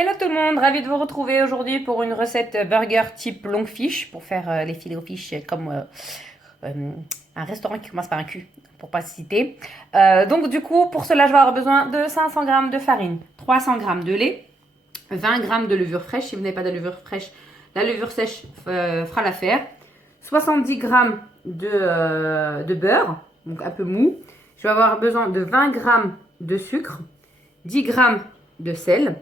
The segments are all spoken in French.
Hello tout le monde, ravi de vous retrouver aujourd'hui pour une recette burger type longue fiche pour faire les filets aux fiches comme un restaurant qui commence par un Q pour pas se citer. Donc du coup pour cela je vais avoir besoin de 500 g de farine, 300 g de lait, 20 g de levure fraîche. Si vous n'avez pas de levure fraîche, la levure sèche fera l'affaire. 70 g de beurre, donc un peu mou. Je vais avoir besoin de 20 g de sucre, 10 g de sel.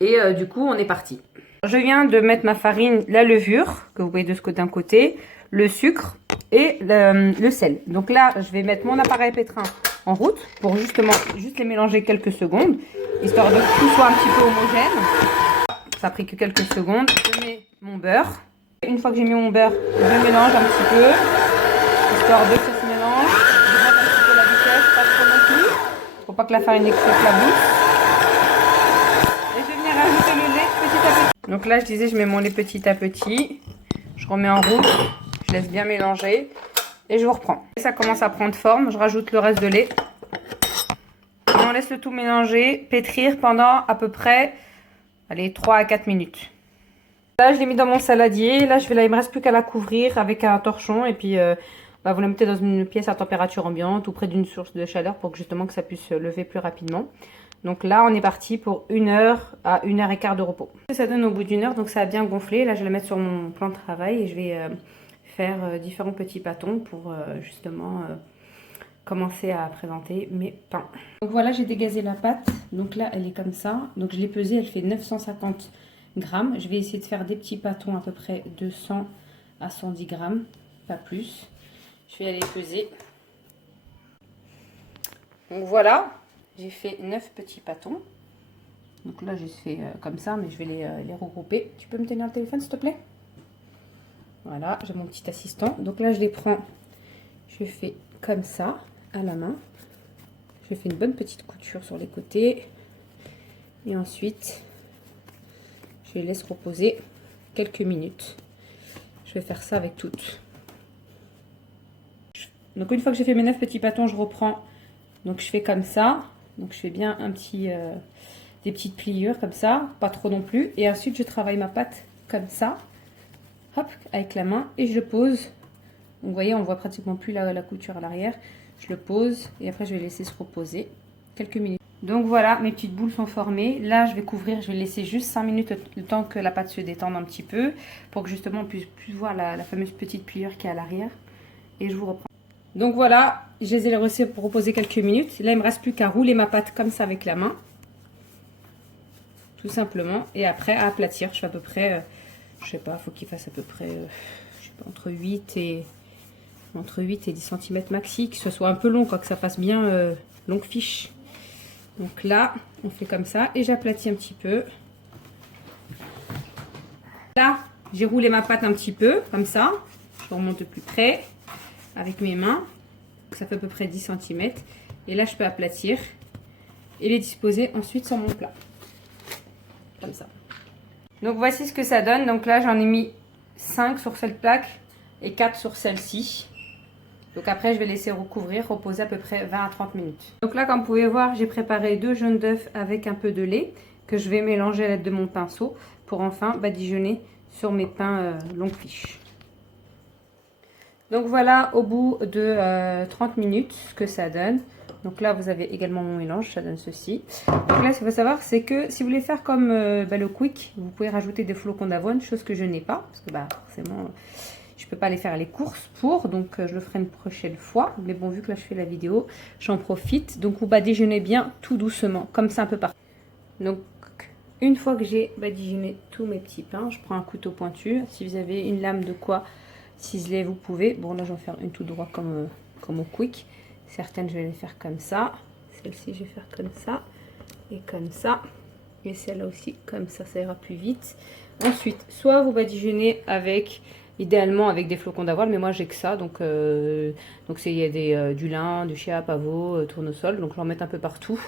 Et du coup, on est parti. Je viens de mettre ma farine, la levure, que vous voyez de ce côté d'un côté, le sucre et le sel. Donc là, je vais mettre mon appareil pétrin en route pour justement juste les mélanger quelques secondes, histoire de que tout soit un petit peu homogène. Ça a pris que quelques secondes. Je mets mon beurre. Une fois que j'ai mis mon beurre, je mélange un petit peu, histoire de que ça se mélange. Je monte un petit peu la vitesse, pas trop non plus. Faut pas que la farine éclate la bouche. Rajouter le lait petit à petit. Donc là je disais je mets mon lait petit à petit, je remets en route, je laisse bien mélanger et je vous reprends. Et ça commence à prendre forme, je rajoute le reste de lait et on laisse le tout mélanger, pétrir pendant à peu près allez, 3 à 4 minutes. Là je l'ai mis dans mon saladier, là il me reste plus qu'à la couvrir avec un torchon et puis vous la mettez dans une pièce à température ambiante ou près d'une source de chaleur pour que justement que ça puisse se lever plus rapidement. Donc là, on est parti pour 1 heure à 1 heure et quart de repos. Ça donne au bout d'1 heure, donc ça a bien gonflé. Là, je vais la mettre sur mon plan de travail et je vais faire différents petits pâtons pour justement commencer à présenter mes pains. Donc voilà, j'ai dégazé la pâte. Donc là, elle est comme ça. Donc je l'ai pesée, elle fait 950 grammes. Je vais essayer de faire des petits pâtons à peu près de 100 à 110 grammes, pas plus. Je vais aller peser. Donc voilà. J'ai fait 9 petits pâtons. Donc là, j'ai fait comme ça, mais je vais les regrouper. Tu peux me tenir le téléphone, s'il te plaît? Voilà, j'ai mon petit assistant. Donc là, je les prends, je fais comme ça, à la main. Je fais une bonne petite couture sur les côtés. Et ensuite, je les laisse reposer quelques minutes. Je vais faire ça avec toutes. Donc une fois que j'ai fait mes 9 petits pâtons, je reprends. Donc je fais comme ça. Donc je fais bien des petites pliures comme ça, pas trop non plus. Et ensuite je travaille ma pâte comme ça, hop, avec la main et je le pose. Donc vous voyez, on voit pratiquement plus la couture à l'arrière. Je le pose et après je vais laisser se reposer quelques minutes. Donc voilà, mes petites boules sont formées. Là je vais couvrir, je vais laisser juste 5 minutes le temps que la pâte se détende un petit peu pour que justement on puisse plus voir la fameuse petite pliure qui est à l'arrière. Et je vous reprends. Donc voilà, je les ai laissés pour reposer quelques minutes. Là, il ne me reste plus qu'à rouler ma pâte comme ça avec la main. Tout simplement. Et après, à aplatir. Je fais à peu près, je sais pas, il faut qu'il fasse à peu près, je sais pas, entre 8 et 10 cm maxi. Que ce soit un peu long, quoi, que ça fasse bien longue fiche. Donc là, on fait comme ça. Et j'aplatis un petit peu. Là, j'ai roulé ma pâte un petit peu, comme ça. Je remonte de plus près. Avec mes mains, ça fait à peu près 10 cm. Et là, je peux aplatir et les disposer ensuite sur mon plat. Comme ça. Donc, voici ce que ça donne. Donc là, j'en ai mis 5 sur cette plaque et 4 sur celle-ci. Donc après, je vais laisser recouvrir, reposer à peu près 20 à 30 minutes. Donc là, comme vous pouvez voir, j'ai préparé 2 jaunes d'œufs avec un peu de lait que je vais mélanger à l'aide de mon pinceau pour enfin badigeonner sur mes pains longue fiche. Donc voilà au bout de 30 minutes ce que ça donne. Donc là vous avez également mon mélange, ça donne ceci. Donc là ce qu'il faut savoir c'est que si vous voulez faire comme le quick, vous pouvez rajouter des flocons d'avoine, chose que je n'ai pas. Parce que forcément je ne peux pas aller faire les courses pour, donc je le ferai une prochaine fois. Mais bon, vu que là je fais la vidéo, j'en profite. Donc vous badigeonnez bien tout doucement, comme ça un peu partout. Donc une fois que j'ai badigeonné tous mes petits pains, je prends un couteau pointu. Si vous avez une lame de quoi ciseler, vous pouvez. Bon, là je vais faire une tout droit comme au quick. Certaines je vais les faire comme ça. Celle-ci je vais faire comme ça et comme ça. Et celle-là aussi comme ça, ça ira plus vite. Ensuite, soit vous badigeonnez avec, idéalement avec des flocons d'avoine, mais moi j'ai que ça. Donc il y a du lin, du chia, pavot, tournesol. Donc je vais en mettre un peu partout.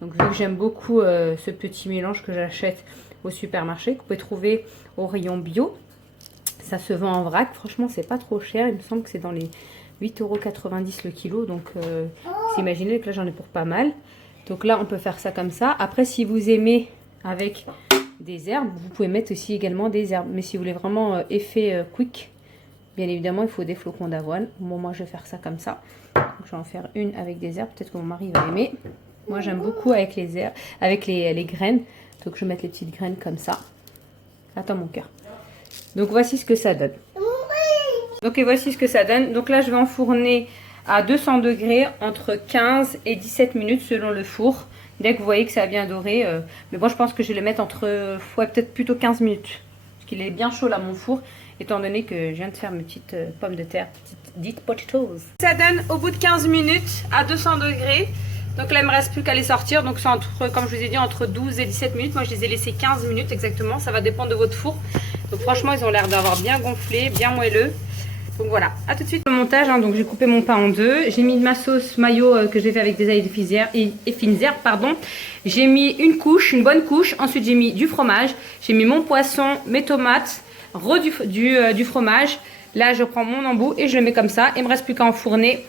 Donc vu que j'aime beaucoup ce petit mélange que j'achète au supermarché, que vous pouvez trouver au rayon bio. Ça se vend en vrac, franchement c'est pas trop cher, il me semble que c'est dans les 8,90 € le kilo, donc vous imaginez que là j'en ai pour pas mal. Donc là on peut faire ça comme ça. Après si vous aimez avec des herbes. Vous pouvez mettre aussi également des herbes. Mais si vous voulez vraiment effet quick, bien évidemment, il faut des flocons d'avoine. Bon, moi, je vais faire ça comme ça. Donc, je vais en faire une avec des herbes. Peut-être que mon mari va aimer. Moi, j'aime beaucoup avec les herbes, avec les graines. Donc, je vais mettre les petites graines comme ça. Attends, mon cœur. Donc, voici ce que ça donne. Donc, et voici ce que ça donne. Donc là, je vais enfourner à 200 degrés entre 15 et 17 minutes selon le four. Dès que vous voyez que ça a bien doré. Mais bon, je pense que je vais le mettre entre... ouais, peut-être plutôt 15 minutes. Parce qu'il est bien chaud là, mon four. Étant donné que je viens de faire mes petites pommes de terre, dites potatoes. Ça donne au bout de 15 minutes à 200 degrés. Donc là, il ne me reste plus qu'à les sortir. Donc c'est entre, comme je vous ai dit, entre 12 et 17 minutes. Moi, je les ai laissés 15 minutes exactement. Ça va dépendre de votre four. Donc franchement, ils ont l'air d'avoir bien gonflé, bien moelleux. Donc voilà, à tout de suite le montage. Donc j'ai coupé mon pain en deux. J'ai mis de ma sauce mayo que j'ai fait avec des ailes et fines herbes, pardon. J'ai mis une couche, une bonne couche. Ensuite j'ai mis du fromage. J'ai mis mon poisson, mes tomates, du fromage. Là je prends mon embout et je le mets comme ça. Il ne me reste plus qu'à enfourner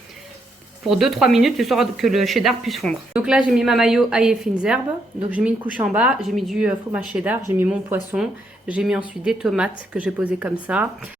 pour 2-3 minutes, le soir que le cheddar puisse fondre. Donc là j'ai mis ma mayo ail et fines herbes. Donc j'ai mis une couche en bas. J'ai mis du fromage cheddar. J'ai mis mon poisson. J'ai mis ensuite des tomates que j'ai posées comme ça.